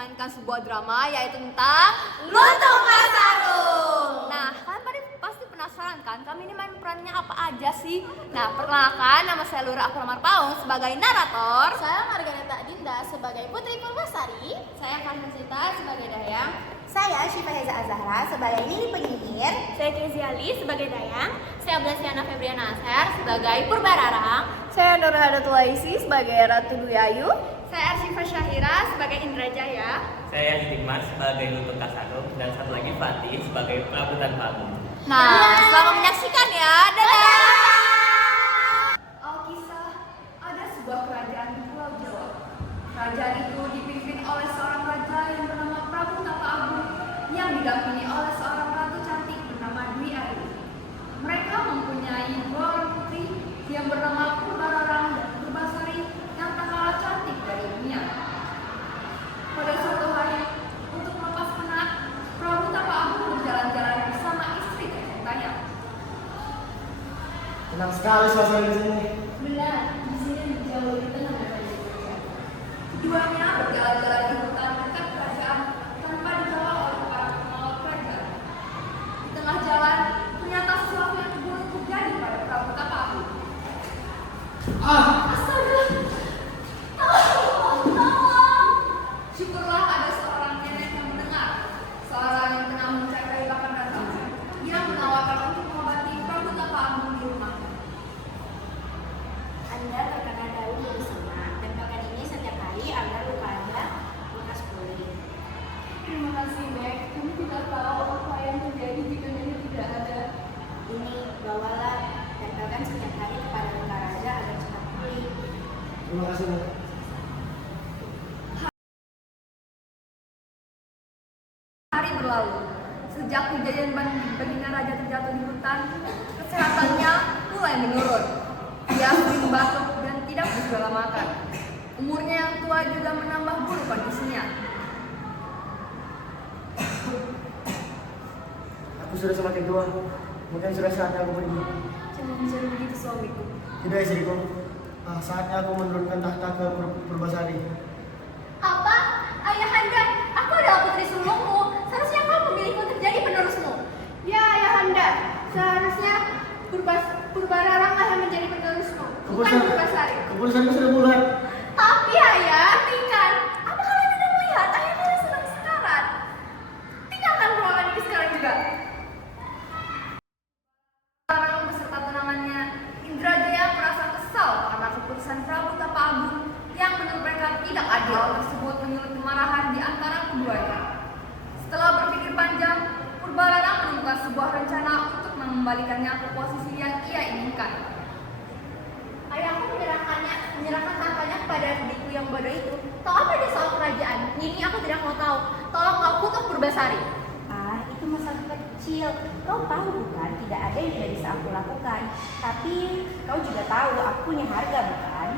memainkan sebuah drama yaitu tentang Lutung Kasarung. Nah, kalian pasti penasaran kan, kami ini main perannya apa aja sih? Nah, perkenalkan, nama saya Lura Akulamar Paung sebagai narator. Saya Margareta Dinda sebagai Putri Purwasari. Saya Karmen Sita sebagai Dayang. Saya Syifa Heza Azahra sebagai Lili penyihir. Saya Kezi Ali sebagai Dayang. Saya Blasiana Febriana Aser sebagai Purbararang. Saya Nur Hadatul Aisi sebagai Ratu Dwi Ayu. Saya Arsifa Syahira sebagai Indrajaya. Saya Dimas sebagai Lutung Kasarung dan satu lagi Fatih sebagai Perabutan Pagung. Nah, selamat menyaksikan ya. Dadah. Alkisah, ada sebuah kerajaan di Pulau Jawa. Kerajaan itu dipimpin oleh seorang raja yang bernama Prabu Tapa Agung yang didampingi oleh seorang ratu cantik bernama Dwi Ayu. Mereka mempunyai dua orang putri yang bernama Purbararang dan Purbasari yang tak kalah cantik dari dunia. Pada suatu hari, untuk melepas penat, Prabu Tapa Agung berjalan-jalan bersama istri tercintanya. Tenang sekali suasana di sini. Benar, di sini jauh lebih tenang daripada di kerajaan. Keduanya berjalan-jalan di hutan dekat kerajaan tanpa dikawal oleh para pengawal kerajaan. Di tengah jalan, ternyata sesuatu yang buruk terjadi pada Prabu Tapa Agung. Astaga! Tolong! Syukurlah ada seorang nenek yang mendengar. Seorang yang tengah mencapai bahkan datang. Dia menawarkan untuk mengobati Prabu Tapa Agung di rumahnya. Anda terkena daun dari semak dan pakan ini setiap hari agar luka Anda lekas pulih. Terima kasih, Nek. Kami tidak tahu apa yang terjadi jika nenek tidak ada. Ini bawalah tempelkan setiap hari kepada luka raja agar cepat pulih. Terima kasih, Bu. Hari berlalu. Sejak kejadian baginda raja terjatuh di hutan, kesehatannya mulai menurun. Dia sering batuk dan tidak segala makan. Umurnya yang tua juga menambah buruk kondisinya. Aku sudah semakin tua. Mungkin sudah saatnya aku pergi. Jangan bicara begitu, suamiku. Tidak, istriku. Saatnya aku menurunkan tahta ke Purbasari. Apa? Ayahanda, aku adalah putri sulungmu. Seharusnya kau memilihku untuk jadi penerusmu. Ya, Ayahanda. Seharusnya Purbararang yang menjadi penerusmu, bukan Purbasari. Keputusanku sudah bulat. Tapi ayah, hentikan. Apa kalian tidak melihat ayah kalian sedang sekarat? Tinggalkan ruangan ini sekarang juga. Purbararang beserta tunangannya, Indrajaya merasa kesal karena keputusan Prabu Tapa Agung yang menurut mereka tidak adil tersebut menyulut kemarahan di antara keduanya. Setelah berpikir panjang, Purbararang menemukan sebuah rencana untuk mengembalikannya ke posisi yang ia inginkan. Ayahku menyerahkan tahtanya kepada adikku yang bodoh itu. Tahu apa dia soal kerajaan? Ini aku tidak mau tahu. Tolong kau kutuk Purbasari. Itu masalah kecil. Kau tahu bukan, tidak ada yang tidak bisa aku lakukan. Tapi kau juga tahu aku punya harga bukan?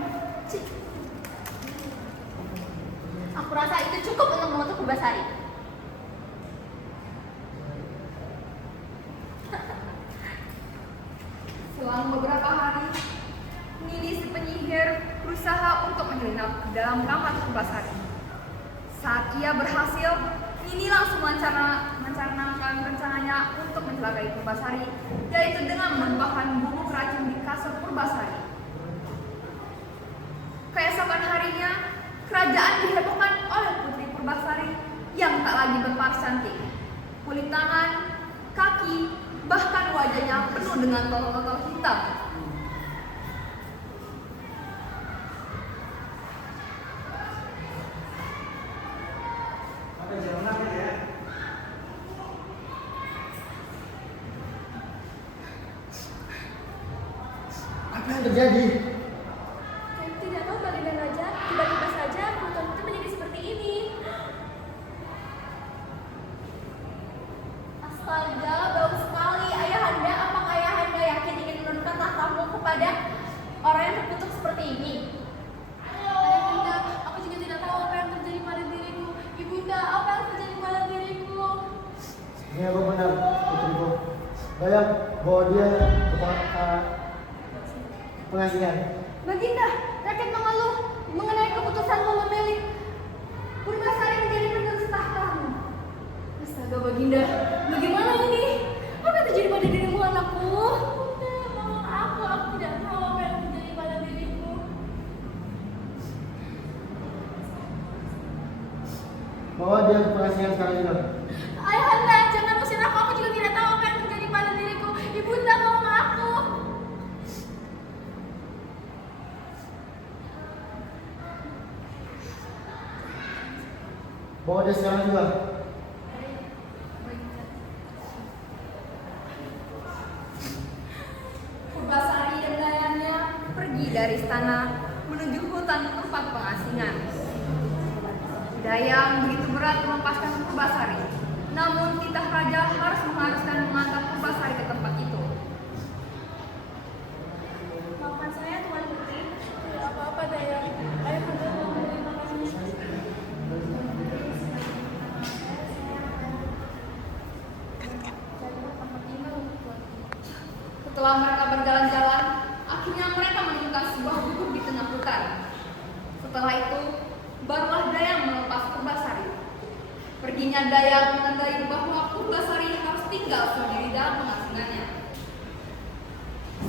Aku rasa itu cukup untuk mengutuk Purbasari. Selang beberapa hari, Nini si penyihir berusaha untuk menyelinap ke dalam kamar Purbasari. Saat ia berhasil, Nini langsung merencanakan rencananya untuk mencelakai Purbasari, yaitu dengan menumpahkan bubuk racun di kasur Purbasari. Keesokan harinya, kerajaan dihebohkan oleh Putri Purbasari yang tak lagi berparas cantik. Kulit tangan, kaki, bahkan wajahnya penuh dengan totol-totol hitam. Apa yang terjadi? Saya tidak tahu baginda raja, tiba-tiba saja kebutuhan itu menjadi seperti ini. Astaga, bagus sekali. Ayahanda, apakah ayahanda yakin ingin menurunkan tahtamu kepada orang yang terkutuk seperti ini? Ayahanda, aku juga tidak tahu apa yang terjadi pada diriku. Ibunda, apa yang terjadi pada diriku? Ini aku benar, putriku. Bayang, bawa dia ke pengasingan. Baginda, rakyat mengeluh mengenai keputusanmu memilih Purbasari menjadi Astaga Baginda, bagaimana ini? Apa yang terjadi pada dirimu anakku? Bunda, tolong aku tidak tahu apa yang terjadi pada diriku. Bawa dia ke pengasihan sekarang juga. Ayahanda, jangan usir aku juga tidak tahu apa yang terjadi pada diriku. Ibunda, tolong aku. Bawa dia sekarang juga. Purbasari dan layannya pergi dari istana menuju hutan tempat pengasingan. Dayang begitu berat melepaskan Purbasari, namun titah raja harus mengharuskan mengantar Purbasari ke tempat itu. Maafkan saya Tuan Putri. Tidak apa-apa Dayang. Ayahanda mau menerima kami. Setelah mereka berjalan-jalan, akhirnya mereka menemukan sebuah gubuk di tengah hutan. Setelah itu, barulah Dayang melepas Purbasari. Perginya Dayang menandai bahwa Purbasari harus tinggal sendiri dalam pengasingannya.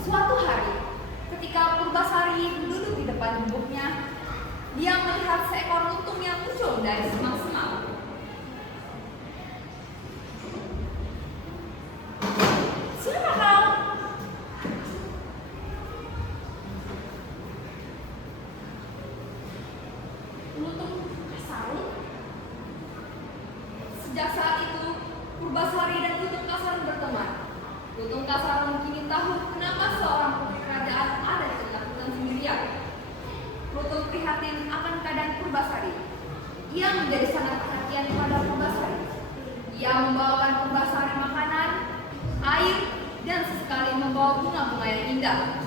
Suatu hari, ketika Purbasari duduk di depan gubuknya, dia melihat seekor lutung yang muncul dari semang-semang. Siapa kau? Lutung Kasarung? Sejak saat itu, Purbasari dan Lutung Kasarung berteman. Lutung Kasarung kini tahu kenapa seorang putri kerajaan ada di tengah hutan sendirian. Lutung prihatin akan keadaan Purbasari. Ia menjadi sangat perhatian kepada Purbasari. Ia membawakan Purbasari makanan, air, dan sesekali membawa bunga-bunga yang indah.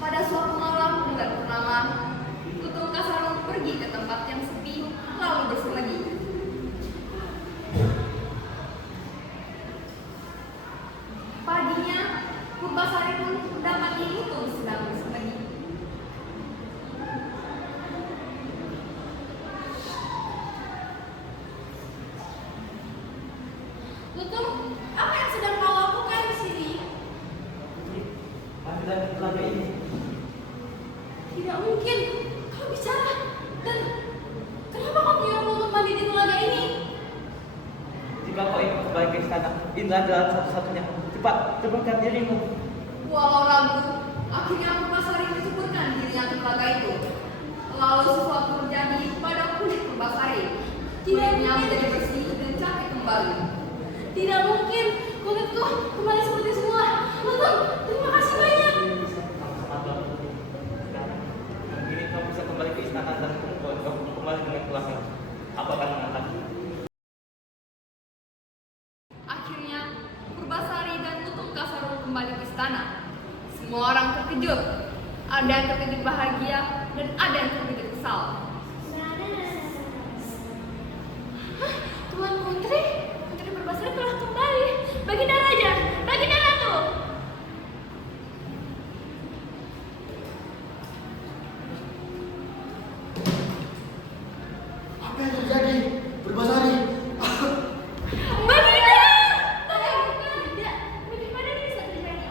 Pada suatu malam bulan purnama, Lutung Kasarung pergi ke tempat yang sepi lalu bersemedi. Paginya, Purbasari pun mendapati Lutung sedang bersemedi. Lutung, apa yang sedang kau lakukan di sini? Ambilan telaga ini. Tidak mungkin. Kau bicara. Dan kenapa kau menyuruhku untuk mandi di telaga ini? Jika kau ingin kembali ke istana, ini adalah satu-satunya. Cepat, temukan dirimu. Walau ragu, akhirnya Purbasari mencuburkan dirinya ke telaga itu. Lalu sesuatu terjadi pada kulit Purbasari. Kulitnya menjadi bersih dan cantik kembali. Tidak mungkin. Kulitku kembali seperti semula. Lutung, terima kasih banyak. Sekarang, mungkin kau bisa kembali ke istana dan kau kembali dengan keluarga. Aku akan mengangkat. Akhirnya, Purbasari dan Lutung Kasarung kembali ke istana. Semua orang terkejut. Ada yang terkejut bahagia dan ada yang terkejut kesal. Hah, Tuan Putri? Putri Purbasari telah kembali. Baginda Raja, Baginda Ratu. Apa yang terjadi? Purbasari. Baginda! Baginda, bagaimana ini bisa terjadi?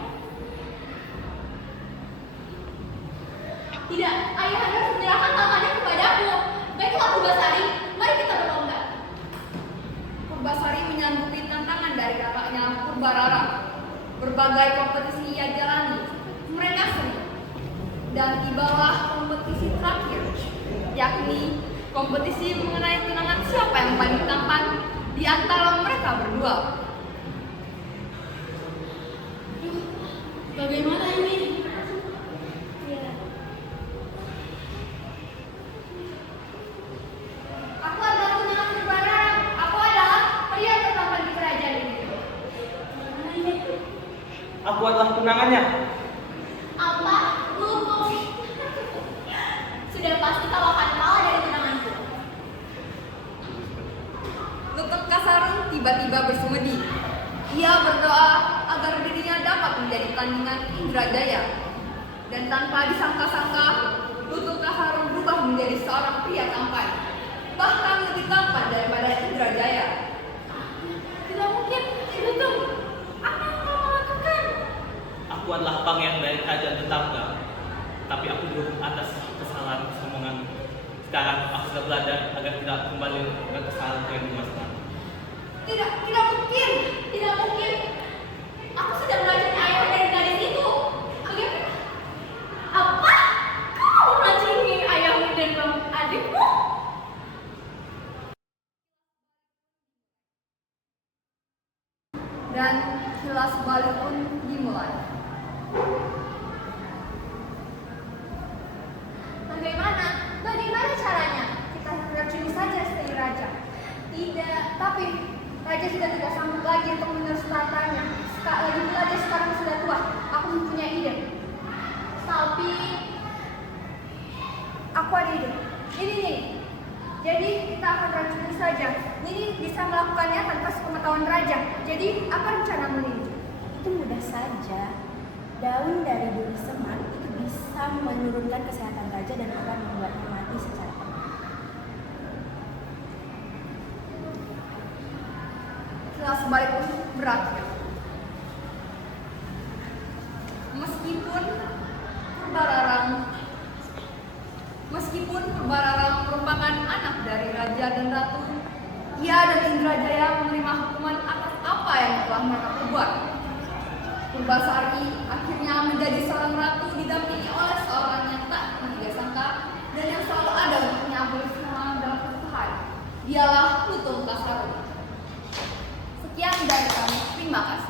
Tidak, ayahanda harus menyerahkan tangannya kepadaku. Baiklah Purbasari, mari kita berlomba. Purbasari menyanggupi tantangan dari kakaknya Purbarara. Berbagai kompetisi ia jalani. Mereka seru. Dan tibalah kompetisi terakhir, yakni kompetisi mengenai tunangan siapa yang paling tampan di antara mereka berdua. Bagaimana ini? Aku adalah tunangan Purbarara. Aku adalah pria tertampan di kerajaan ini. Bagaimana ini? Aku adalah tunangannya. Apa? Lutung. Sudah pasti kau akan kalah dari tunanganku. Lutung Kasarung tiba-tiba bersemedi. Ia berdoa agar dirinya dapat menjadi tandingan Indrajaya. Dan tanpa disangka-sangka, Lutung Kasarung berubah menjadi seorang pria tampan. Bahkan lebih tampan daripada Indrajaya. Aku adalah pangeran dari kerajaan tetangga, tapi aku dihukum atas kesalahan kesombongan. Sekarang aku sudah belajar agar tidak kembali dengan kesalahan yang di masa lalu. Tidak mungkin, tidak mungkin. Aku sudah meracuni ayah dari gadis itu. Bagaimana? Apa? Kau meracuni ayahmu dan adikmu? Dan kilas balik pun dimulai. Bagaimana caranya? Kita meracuni saja si raja. Tidak, tapi raja sudah tidak sanggup lagi untuk menerus tatanya. Lagi pula dia sekarang sudah tua. Aku mempunyai ide. Tapi aku ada ide. Ini. Jadi kita akan racuni saja. Nini bisa melakukannya tanpa sepengetahuan raja. Jadi apa rencanamu, Nini? Itu mudah saja. Daun dari duri semak itu bisa menurunkan kesehatan raja dan akan membuatnya mati secara permanen. Kilas balik pun berakhir. Meskipun Purbararang merupakan anak dari raja dan ratu, ia dan Indrajaya menerima hukuman atas apa yang telah mereka perbuat. Purbasari akhirnya menjadi seorang ratu didampingi oleh seorang yang tak tidak sangka dan yang selalu ada untuk menyambut semua dalam suatu hari. Dialah Lutung Kasarung. Sekian dari kami, terima kasih.